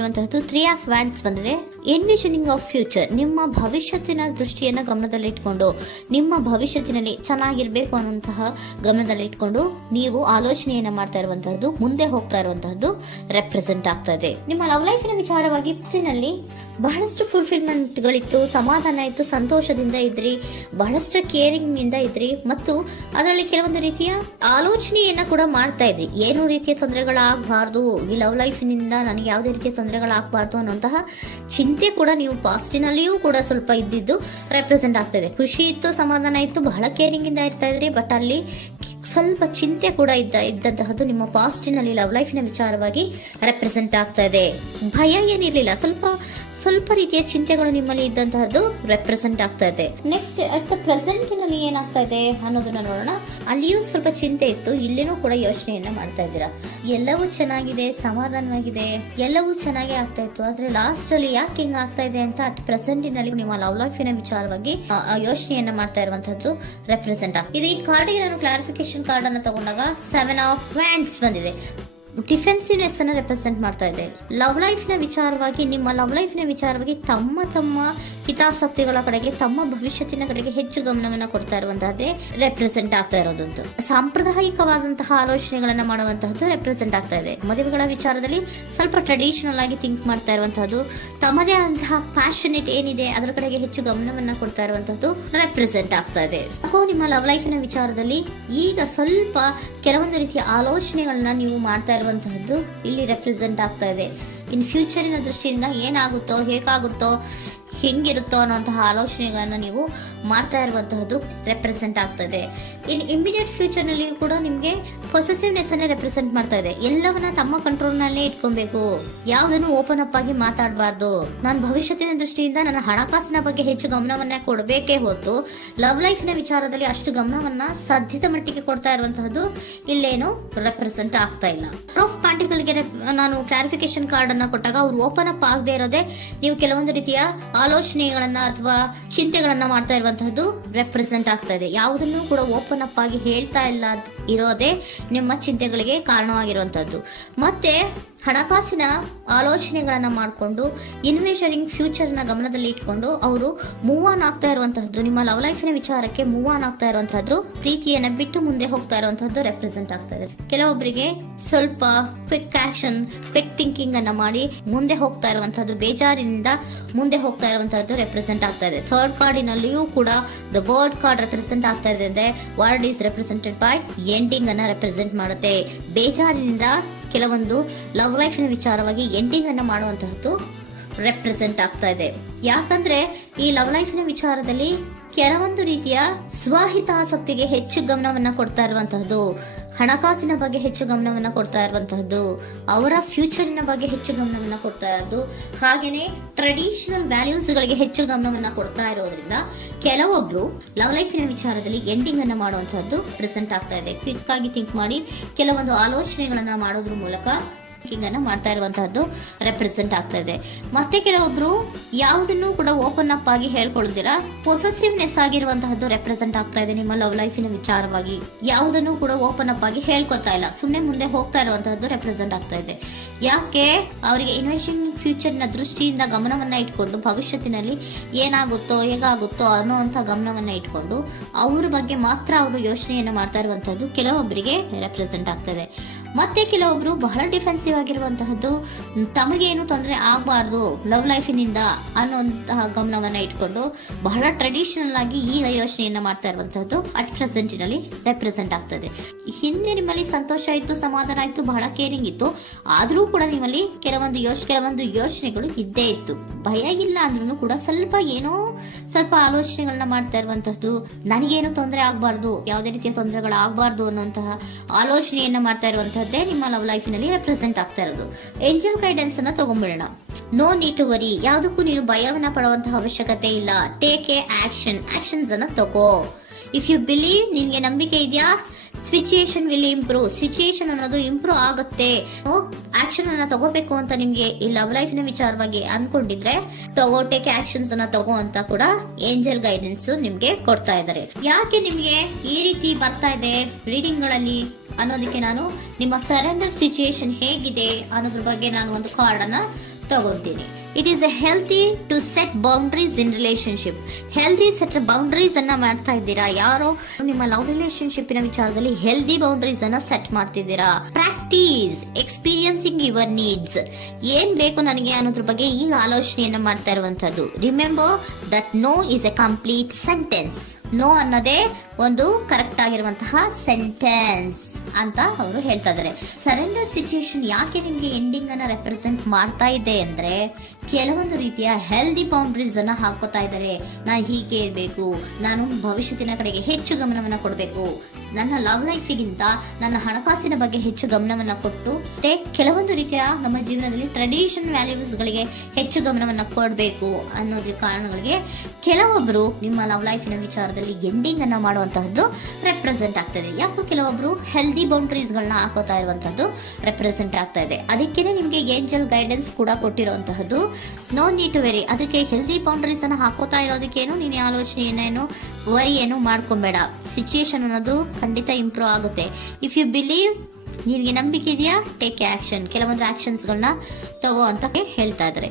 ಬಂದಿರುವಂತಹದ್ದು 3 of wands ಬಂದಿದೆ. ಎನ್ವಿಷನಿಂಗ್ of future, ನಿಮ್ಮ ಭವಿಷ್ಯತ್ತಿನ ದೃಷ್ಟಿಯನ್ನ ಗಮನದಲ್ಲಿಟ್ಕೊಂಡು, ನಿಮ್ಮ ಭವಿಷ್ಯತ್ತಿನಲ್ಲಿ ಚೆನ್ನಾಗಿರ್ಬೇಕು ಅನ್ನುವಂತಹ ಗಮನದಲ್ಲಿಟ್ಕೊಂಡು ನೀವು ಆಲೋಚನೆಯನ್ನ ಮಾಡ್ತಾ ಇರುವಂತಹದ್ದು, ಮುಂದೆ ಹೋಗ್ತಾ ಇರುವಂತಹದ್ದು ರೆಪ್ರೆಸೆಂಟ್ ಆಗ್ತಾ ಇದೆ. ನಿಮ್ಮ ಲವ್ ಲೈಫಿನ ವಿಚಾರವಾಗಿ ನಲ್ಲಿ ಬಹಳಷ್ಟು ಫುಲ್ಫಿಲ್ಮೆಂಟ್ ಗಳಿತ್ತು, ಸಮಾಧಾನ ಇತ್ತು, ಸಂತೋಷದಿಂದ ಇದ್ರಿ, ಬಹಳಷ್ಟು ಕೇರಿಂಗ್ ಇಂದ ಇದ್ರಿ ಮತ್ತು ಅದರಲ್ಲಿ ಕೆಲವೊಂದು ರೀತಿಯ ಆಲೋಚನೆಯನ್ನ ಕೂಡ ಮಾಡ್ತಾ ಇದ್ರಿ. ಏನು ರೀತಿಯ ತೊಂದರೆಗಳಾಗಬಾರ್ದು, ಈ ಲವ್ ಲೈಫಿನಿಂದ ನನಗೆ ಯಾವುದೇ ರೀತಿಯ ತೊಂದರೆಗಳಾಗಬಾರ್ದು ಅನ್ನುವಂತಹ ಚಿಂತೆ ಕೂಡ ನೀವು ಪಾಸ್ಟಿನಲ್ಲಿಯೂ ಕೂಡ ಸ್ವಲ್ಪ ಇದ್ದಿದ್ದು ರೆಪ್ರೆಸೆಂಟ್ ಆಗ್ತಾ ಇದೆ. ಖುಷಿ ಇತ್ತು, ಸಮಾಧಾನ ಇತ್ತು, ಬಹಳ ಕೇರಿಂಗ್ ಇಂದ ಇರ್ತಾ ಇದ್ರಿ, ಬಟ್ ಅಲ್ಲಿ ಸ್ವಲ್ಪ ಚಿಂತೆ ಕೂಡ ಇದ್ದಂತಹದ್ದು ನಿಮ್ಮ ಪಾಸ್ಟಿನಲ್ಲಿ ಲವ್ ಲೈಫಿನ ವಿಚಾರವಾಗಿ ರೆಪ್ರೆಸೆಂಟ್ ಆಗ್ತಾ ಇದೆ. ಭಯ ಏನಿರ್ಲಿಲ್ಲ, ಸ್ವಲ್ಪ ರೀತಿಯ ಚಿಂತೆಗಳು ನಿಮ್ಮಲ್ಲಿ ಇದ್ದಂತಹದ್ದು ರೆಪ್ರೆಸೆಂಟ್ ಆಗ್ತಾ ಇದೆ. ನೆಕ್ಸ್ಟ್ ಅಟ್ ದ ಪ್ರೆಸೆಂಟ್ ನಲ್ಲಿ ಏನಾಗ್ತಾ ಇದೆ ಅನ್ನೋದನ್ನ ನೋಡೋಣ. ಅಲ್ಲಿಯೂ ಸ್ವಲ್ಪ ಚಿಂತೆ ಇತ್ತು, ಇಲ್ಲಿನೂ ಕೂಡ ಯೋಚನೆಯನ್ನ ಮಾಡ್ತಾ ಇದ್ದೀರಾ. ಎಲ್ಲವೂ ಚೆನ್ನಾಗಿದೆ, ಸಮಾಧಾನವಾಗಿದೆ, ಎಲ್ಲವೂ ಚೆನ್ನಾಗಿ ಆಗ್ತಾ ಇತ್ತು, ಆದ್ರೆ ಲಾಸ್ಟ್ ಅಲ್ಲಿ ಯಾಕೆ ಹಿಂಗ್ ಆಗ್ತಾ ಇದೆ ಅಂತ ಅಟ್ ಪ್ರೆಸೆಂಟ್ ನಲ್ಲಿ ನಿಮ್ಮ ಲವ್ ಲೈಫಿನ ವಿಚಾರವಾಗಿ ಯೋಚನೆಯನ್ನ ಮಾಡ್ತಾ ಇರುವಂತದ್ದು ರೆಪ್ರೆಸೆಂಟ್ ಆಗ್ತದೆ. ಈ ಕಾರ್ಡಿಗೆ ನಾನು ಕ್ಲಾರಿಫಿಕೇಶನ್ ಕಾರ್ಡ್ ಅನ್ನು ತಗೊಂಡಾಗ 7 ಆಫ್ ವ್ಯಾಂಡ್ಸ್ ಬಂದಿದೆ. ಡಿಫೆನ್ಸಿವ್ನೆಸ್ ಅನ್ನ ರೆಪ್ರೆಸೆಂಟ್ ಮಾಡ್ತಾ ಇದೆ. ಲವ್ ಲೈಫ್ ನ ವಿಚಾರವಾಗಿ, ನಿಮ್ಮ ಲವ್ ಲೈಫ್ ನ ವಿಚಾರವಾಗಿ ತಮ್ಮ ಹಿತಾಸಕ್ತಿಗಳ ಕಡೆಗೆ, ತಮ್ಮ ಭವಿಷ್ಯತ್ತಿನ ಕಡೆಗೆ ಹೆಚ್ಚು ಗಮನವನ್ನ ಕೊಡ್ತಾ ಇರುವಂತಹದ್ದೇ ರೆಪ್ರೆಸೆಂಟ್ ಆಗ್ತಾ ಇರೋದಂತ. ಸಾಂಪ್ರದಾಯಿಕವಾದಂತಹ ಆಲೋಚನೆಗಳನ್ನ ಮಾಡುವಂತಹದ್ದು ರೆಪ್ರೆಸೆಂಟ್ ಆಗ್ತಾ ಇದೆ. ಮದುವೆಗಳ ವಿಚಾರದಲ್ಲಿ ಸ್ವಲ್ಪ ಟ್ರೆಡಿಷನಲ್ ಆಗಿ ಥಿಂಕ್ ಮಾಡ್ತಾ ಇರುವಂತಹದ್ದು, ತಮ್ಮದೇ ಆದಂತಹ ಪ್ಯಾಷನೇಟ್ ಏನಿದೆ ಅದರ ಕಡೆಗೆ ಹೆಚ್ಚು ಗಮನವನ್ನ ಕೊಡ್ತಾ ಇರುವಂತಹದ್ದು ರೆಪ್ರೆಸೆಂಟ್ ಆಗ್ತಾ ಇದೆ. ನಿಮ್ಮ ಲವ್ ಲೈಫಿನ ವಿಚಾರದಲ್ಲಿ ಈಗ ಸ್ವಲ್ಪ ಕೆಲವೊಂದು ರೀತಿಯ ಆಲೋಚನೆಗಳನ್ನ ನೀವು ಮಾಡ್ತಾ ಇರುವಂತಹದ್ದು ಇಲ್ಲಿ ರೆಪ್ರೆಸೆಂಟ್ ಆಗ್ತಾ ಇದೆ. ಇನ್ ಫ್ಯೂಚರಿನ ದೃಷ್ಟಿಯಿಂದ ಏನಾಗುತ್ತೋ, ಹೇಗಾಗುತ್ತೋ, ಹೆಂಗಿರುತ್ತೋ ಅನ್ನುವಂತಹ ಆಲೋಚನೆಗಳನ್ನ ನೀವು ಮಾಡ್ತಾ ಇರುವಂತಹದ್ದು ರೆಪ್ರೆಸೆಂಟ್ ಆಗ್ತದೆ. ಇನ್ ಇಮಿಡಿಯೇಟ್ ಫ್ಯೂಚರ್ ನಲ್ಲಿ ಕೂಡ ನಿಮ್ಗೆ ಪೊಸೆಸಿವ್ನೆಸ್ ಅನ್ನ ರೆಪ್ರೆಸೆಂಟ್ ಮಾಡ್ತಾ ಇದೆ. ಎಲ್ಲವನ್ನ ತಮ್ಮ ಕಂಟ್ರೋಲ್ ನಲ್ಲೇ ಇಟ್ಕೊಬೇಕು, ಯಾವುದನ್ನು ಓಪನ್ ಅಪ್ ಆಗಿ ಮಾತಾಡಬಾರ್ದು. ನಾನು ಭವಿಷ್ಯತ್ತಿನ ದೃಷ್ಟಿಯಿಂದ ನನ್ನ ಹಣಕಾಸಿನ ಬಗ್ಗೆ ಹೆಚ್ಚು ಗಮನವನ್ನ ಕೊಡಬೇಕೇ ಹೊರತು ಲವ್ ಲೈಫ್ ನ ವಿಚಾರದಲ್ಲಿ ಅಷ್ಟು ಗಮನವನ್ನ ಸಾಧ್ಯದ ಮಟ್ಟಿಗೆ ಕೊಡ್ತಾ ಇರುವಂತಹದ್ದು ಇಲ್ಲೇನು ರೆಪ್ರೆಸೆಂಟ್ ಆಗ್ತಾ ಇಲ್ಲ. ಆಫ್ ಪಾರ್ಟಿಗಳಿಗೆ ನಾನು ಕ್ಲಾರಿಫಿಕೇಶನ್ ಕಾರ್ಡ್ ಅನ್ನ ಕೊಟ್ಟಾಗ ಅವ್ರು ಓಪನ್ ಅಪ್ ಆಗದೆ ಇರೋದೇ ನೀವು ಕೆಲವೊಂದು ರೀತಿಯ ಆಲೋಚನೆಗಳನ್ನ ಅಥವಾ ಚಿಂತೆಗಳನ್ನ ಮಾಡ್ತಾ ಇರುವಂತಹದ್ದು ರೆಪ್ರೆಸೆಂಟ್ ಆಗ್ತಾ ಇದೆ. ಯಾವುದನ್ನು ಕೂಡ ಓಪನ್ ಅಪ್ ಆಗಿ ಹೇಳ್ತಾ ಇಲ್ಲ ಇರೋದೇ ನಿಮ್ಮ ಚಿಂತೆಗಳಿಗೆ ಕಾರಣವಾಗಿರುವಂತಹದ್ದು. ಮತ್ತೆ ಹಣಕಾಸಿನ ಆಲೋಚನೆಗಳನ್ನ ಮಾಡಿಕೊಂಡು ಇನ್ವೆಸ್ಟರಿಂಗ್ ಫ್ಯೂಚರ್ ನ ಗಮನದಲ್ಲಿ ಇಟ್ಕೊಂಡು ಅವರು ಮೂವ್ ಆನ್ ಆಗ್ತಾ ಇರುವಂತಹದ್ದು, ನಿಮ್ಮ ಲವ್ ಲೈಫಿನ ವಿಚಾರಕ್ಕೆ ಮೂವ್ ಆನ್ ಆಗ್ತಾ ಇರುವಂತಹದ್ದು, ಪ್ರೀತಿಯನ್ನ ಬಿಟ್ಟು ಮುಂದೆ ಹೋಗ್ತಾ ಇರುವಂತಹದ್ದು ರೆಪ್ರೆಸೆಂಟ್ ಆಗ್ತಾ ಇದೆ. ಕೆಲವೊಬ್ಬರಿಗೆ ಸ್ವಲ್ಪ ಕ್ವಿಕ್ ಆಕ್ಷನ್, ಕ್ವಿಕ್ ಥಿಂಕಿಂಗ್ ಅನ್ನ ಮಾಡಿ ಮುಂದೆ ಹೋಗ್ತಾ ಇರುವಂತಹದ್ದು, ಬೇಜಾರಿನಿಂದ ಮುಂದೆ ಹೋಗ್ತಾ ಇರುವಂತಹದ್ದು ರೆಪ್ರೆಸೆಂಟ್ ಆಗ್ತಾ ಇದೆ. ಥರ್ಡ್ ಕಾರ್ಡಿನಲ್ಲಿಯೂ ಕೂಡ ದ ವರ್ಡ್ ಕಾರ್ಡ್ ರೆಪ್ರೆಸೆಂಟ್ ಆಗ್ತಾ ಇದೆ ಅಂದ್ರೆ word is represented by ending ಅನ್ನ ರೆಪ್ರೆಸೆಂಟ್ ಮಾಡುತ್ತೆ. ಬೇಜಾರಿನಿಂದ ಕೆಲವೊಂದು ಲವ್ ಲೈಫಿನ ವಿಚಾರವಾಗಿ ಎಂಡಿಂಗ್ ಅನ್ನ ಮಾಡುವಂತಹದ್ದು ರೆಪ್ರೆಸೆಂಟ್ ಆಗ್ತಾ ಇದೆ. ಯಾಕಂದ್ರೆ ಈ ಲವ್ ಲೈಫಿನ ವಿಚಾರದಲ್ಲಿ ಕೆಲವೊಂದು ರೀತಿಯ ಸ್ವಹಿತಾಸಕ್ತಿಗೆ ಹೆಚ್ಚು ಗಮನವನ್ನ ಕೊಡ್ತಾ ಇರುವಂತಹದ್ದು, ಹಣಕಾಸಿನ ಬಗ್ಗೆ ಹೆಚ್ಚು ಗಮನವನ್ನ ಕೊಡ್ತಾ ಇರುವಂತಹದ್ದು, ಅವರ ಫ್ಯೂಚರಿನ ಬಗ್ಗೆ ಹೆಚ್ಚು ಗಮನವನ್ನ ಕೊಡ್ತಾ ಇರೋದು, ಹಾಗೇನೆ ಟ್ರೆಡಿಷನಲ್ ವ್ಯಾಲ್ಯೂಸ್ ಗಳಿಗೆ ಹೆಚ್ಚು ಗಮನವನ್ನ ಕೊಡ್ತಾ ಇರೋದ್ರಿಂದ ಕೆಲವೊಬ್ರು ಲವ್ ಲೈಫಿನ ವಿಚಾರದಲ್ಲಿ ಎಂಡಿಂಗ್ ಅನ್ನ ಮಾಡುವಂತಹದ್ದು ಪ್ರೆಸೆಂಟ್ ಆಗ್ತಾ ಇದೆ. ಕ್ವಿಕ್ ಆಗಿ ಥಿಂಕ್ ಮಾಡಿ ಕೆಲವೊಂದು ಆಲೋಚನೆಗಳನ್ನ ಮಾಡೋದ್ರ ಮೂಲಕ ಅನ್ನ ಮಾಡ್ತಾ ಇರುವಂತಹದ್ದು ರೆಪ್ರೆಸೆಂಟ್ ಆಗ್ತಾ ಇದೆ. ಮತ್ತೆ ಕೆಲವೊಬ್ರು ಯಾವುದನ್ನು ಕೂಡ ಓಪನ್ ಅಪ್ ಆಗಿ ಹೇಳ್ಕೊಳ್ಳದಿರಾ ಪೊಸೆಸಿವ್ನೆಸ್ ಆಗಿರುವಂತಹದ್ದು ರೆಪ್ರೆಸೆಂಟ್ ಆಗ್ತಾ ಇದೆ. ನಿಮ್ಮ ಲವ್ ಲೈಫಿನ ವಿಚಾರವಾಗಿ ಯಾವುದನ್ನು ಕೂಡ ಓಪನ್ ಅಪ್ ಆಗಿ ಹೇಳ್ಕೊತಾ ಇಲ್ಲ, ಸುಮ್ಮನೆ ಮುಂದೆ ಹೋಗ್ತಾ ಇರುವಂತಹದ್ದು ರೆಪ್ರೆಸೆಂಟ್ ಆಗ್ತಾ ಇದೆ. ಯಾಕೆ ಅವರಿಗೆ ಇನ್ವೆಸ್ಟಿಂಗ್ ಫ್ಯೂಚರ್ ನ ದೃಷ್ಟಿಯಿಂದ ಗಮನವನ್ನ ಇಟ್ಕೊಂಡು ಭವಿಷ್ಯತ್ತಿನಲ್ಲಿ ಏನಾಗುತ್ತೋ, ಹೇಗಾಗುತ್ತೋ ಅನ್ನೋಂಥ ಗಮನವನ್ನ ಇಟ್ಕೊಂಡು ಅವ್ರ ಬಗ್ಗೆ ಮಾತ್ರ ಅವರು ಯೋಚನೆಯನ್ನ ಮಾಡ್ತಾ ಇರುವಂತಹದ್ದು ಕೆಲವೊಬ್ಬರಿಗೆ ರೆಪ್ರೆಸೆಂಟ್ ಆಗ್ತದೆ. ಮತ್ತೆ ಕೆಲವೊಬ್ರು ಬಹಳ ಡಿಫೆನ್ಸಿವ್ ಆಗಿರುವಂತಹದ್ದು, ತಮಗೇನು ತೊಂದರೆ ಆಗಬಾರ್ದು ಲವ್ ಲೈಫಿನಿಂದ ಅನ್ನುವಂತಹ ಗಮನವನ್ನ ಇಟ್ಕೊಂಡು ಬಹಳ ಟ್ರೆಡಿಷನಲ್ ಆಗಿ ಈಗ ಯೋಚನೆಯನ್ನ ಮಾಡ್ತಾ ಇರುವಂತಹದ್ದು ಅಟ್ ಪ್ರೆಸೆಂಟಿನಲ್ಲಿ ರೆಪ್ರೆಸೆಂಟ್ ಆಗ್ತದೆ. ಹಿಂದೆ ನಿಮ್ಮಲ್ಲಿ ಸಂತೋಷ ಇತ್ತು, ಸಮಾಧಾನ ಇತ್ತು, ಬಹಳ ಕೇರಿಂಗ್ ಇತ್ತು, ಆದ್ರೂ ಕೂಡ ನಿಮ್ಮಲ್ಲಿ ಕೆಲವೊಂದು ಯೋಚನೆಗಳು ಇದ್ದೇ ಇತ್ತು. ಭಯ ಇಲ್ಲ ಅಂದ್ರೂ ಕೂಡ ಸ್ವಲ್ಪ ಆಲೋಚನೆಗಳನ್ನ ಮಾಡ್ತಾ ಇರುವಂತಹದ್ದು, ನನಗೇನು ತೊಂದರೆ ಆಗಬಾರ್ದು, ಯಾವುದೇ ರೀತಿಯ ತೊಂದರೆಗಳಾಗಬಾರ್ದು ಅನ್ನುವಂತಹ ಆಲೋಚನೆಯನ್ನ ಮಾಡ್ತಾ ಇರುವಂತಹದ್ದೇ ನಿಮ್ಮ ಲವ್ ಲೈಫಿನಲ್ಲಿ ರೆಪ್ರೆಸೆಂಟ್ ಆಗ್ತಾ ಇರೋದು. ಏಂಜಲ್ ಗೈಡೆನ್ಸ್ ಅನ್ನ ತಗೊಂಡ್ಬಿಡೋಣ. ನೋ ನೀಡ್ ಟು ವರಿ, ಯಾವುದಕ್ಕೂ ನೀನು ಭಯವನ್ನ ಪಡುವಂತಹ ಅವಶ್ಯಕತೆ ಇಲ್ಲ. ಟೇಕ್ ಎ ಆಕ್ಷನ್ಸ್ ಅನ್ನ ತಗೋ. ಇಫ್ ಯು ಬಿಲೀವ್, ನಿನ್ಗೆ ನಂಬಿಕೆ ಇದೆಯಾ, ಸಿಚುಯೇಷನ್ ವಿಲ್ ಇಂಪ್ರೂವ್, ಸಿಚುಯೇಷನ್ ಅನ್ನೋದು ಇಂಪ್ರೂವ್ ಆಗುತ್ತೆ. ಆಕ್ಷನ್ ಅನ್ನ ತಗೋಬೇಕು ಅಂತ ನಿಮ್ಗೆ ಈ ಲವ್ ಲೈಫ್ ನ ವಿಚಾರವಾಗಿ ಅನ್ಕೊಂಡಿದ್ರೆ ಟೇಕ್ ಆಕ್ಷನ್ಸ್ ಅನ್ನ ತಗೋ ಅಂತ ಕೂಡ ಏಂಜಲ್ ಗೈಡೆನ್ಸ್ ನಿಮ್ಗೆ ಕೊಡ್ತಾ ಇದ್ದಾರೆ. ಯಾಕೆ ನಿಮ್ಗೆ ಈ ರೀತಿ ಬರ್ತಾ ಇದೆ ರೀಡಿಂಗ್ ಗಳಲ್ಲಿ ಅನ್ನೋದಕ್ಕೆ ನಾನು ನಿಮ್ಮ ಸರೆಂಡರ್ ಸಿಚುಯೇಷನ್ ಹೇಗಿದೆ ಅನ್ನೋದ್ರ ಬಗ್ಗೆ ನಾನು ಒಂದು ಕಾರ್ಡ್ ಅನ್ನ ತಗೊಂತೀನಿ. It is a healthy to set boundaries in relationship. Healthy set boundaries ಅನ್ನ ಮಾಡ್ತಾ ಇದ್ದೀರಾ? ಯಾರೋ ನಿಮ್ಮ ಲವ್ ರಿಲೇಶನ್ಶಿಪ್ ವಿಚಾರದಲ್ಲಿ ಹೆಲ್ದಿ ಬೌಂಡ್ರೀಸ್ ಅನ್ನ ಸೆಟ್ ಮಾಡ್ತಿದ್ದೀರಾ? Practice experiencing your needs. ಏನ್ ಬೇಕು ನನಗೆ ಅನ್ನೋದ್ರ ಬಗ್ಗೆ ಈಗ ಆಲೋಚನೆಯನ್ನ ಮಾಡ್ತಾ ಇರುವಂತದ್ದು. Remember that no is a complete sentence. No ಅನ್ನೋದೇ ಒಂದು ಕರೆಕ್ಟ್ ಆಗಿರುವಂತಹ ಸೆಂಟೆನ್ಸ್ ಅಂತ ಅವರು ಹೇಳ್ತಾ ಇದ್ದಾರೆ. ಸರೆಂಡರ್ ಸಿಚುಯೇಷನ್ ಯಾಕೆ ನಿಮ್ಗೆ ಎಂಡಿಂಗ್ ಅನ್ನ ರೆಪ್ರೆಸೆಂಟ್ ಮಾಡ್ತಾ ಇದೆ ಅಂದ್ರೆ, ಕೆಲವೊಂದು ರೀತಿಯ ಹೆಲ್ದಿ ಬೌಂಡ್ರೀಸ್ ಅನ್ನ ಹಾಕೋತಾ ಇದ್ದಾರೆ. ನಾನು ಹೀಗೆ ಇರಬೇಕು, ನಾನು ಭವಿಷ್ಯತ್ತಿನ ಕಡೆಗೆ ಹೆಚ್ಚು ಗಮನವನ್ನ ಕೊಡಬೇಕು, ನನ್ನ ಲವ್ ಲೈಫಿಗಿಂತ ನನ್ನ ಹಣಕಾಸಿನ ಬಗ್ಗೆ ಹೆಚ್ಚು ಗಮನವನ್ನ ಕೊಟ್ಟು ಕೆಲವೊಂದು ರೀತಿಯ ನಮ್ಮ ಜೀವನದಲ್ಲಿ ಟ್ರೆಡಿಷನ್ ವ್ಯಾಲ್ಯೂಸ್ ಗಳಿಗೆ ಹೆಚ್ಚು ಗಮನವನ್ನ ಕೊಡಬೇಕು ಅನ್ನೋದ್ರ ಕಾರಣಗಳಿಗೆ ಕೆಲವೊಬ್ರು ನಿಮ್ಮ ಲವ್ ಲೈಫಿನ ವಿಚಾರದಲ್ಲಿ ಎಂಡಿಂಗ್ ಅನ್ನ ಮಾಡುವಂತಹದ್ದು ರೆಪ್ರೆಸೆಂಟ್ ಆಗ್ತದೆ. ಯಾಕೋ ಕೆಲವೊಬ್ರು ಹೆಲ್ದಿ ಬೌಂಡ್ರೀಸ್ ಗಳನ್ನ ಹಾಕೋತಾ ಇರುವಂತಹದ್ದು ರೆಪ್ರೆಸೆಂಟ್ ಆಗ್ತಾ ಇದೆ. ಅದಕ್ಕೇನೆ ನಿಮ್ಗೆ ಏಂಜಲ್ ಗೈಡೆನ್ಸ್ ಕೂಡ ಕೊಟ್ಟಿರುವಂತಹದ್ದು. No need to worry. ಅದಕ್ಕೆ ಹೆಲ್ದಿ ಬೌಂಡ್ರೀಸ್ ಅನ್ನ ಹಾಕೋತಾ ಇರೋದಕ್ಕೇನು ನೀನು ಆಲೋಚನೆಯನ್ನೇನು ವರಿ ಏನು ಮಾಡ್ಕೊಂಬೇಡ. ಸಿಚುಯೇಷನ್ ಅನ್ನೋದು ಖಂಡಿತ ಇಂಪ್ರೂವ್ ಆಗುತ್ತೆ. ಇಫ್ ಯು ಬಿಲೀವ್, ನಿನಗೆ ನಂಬಿಕೆ ಇದೆಯಾ, ಟೇಕ್ ಆಕ್ಷನ್. ಕೆಲವೊಂದು ಆಕ್ಷನ್ಸ್ ಗಳನ್ನ ತಗೋ ಅಂತ ಹೇಳ್ತಾ ಇದ್ದಾರೆ.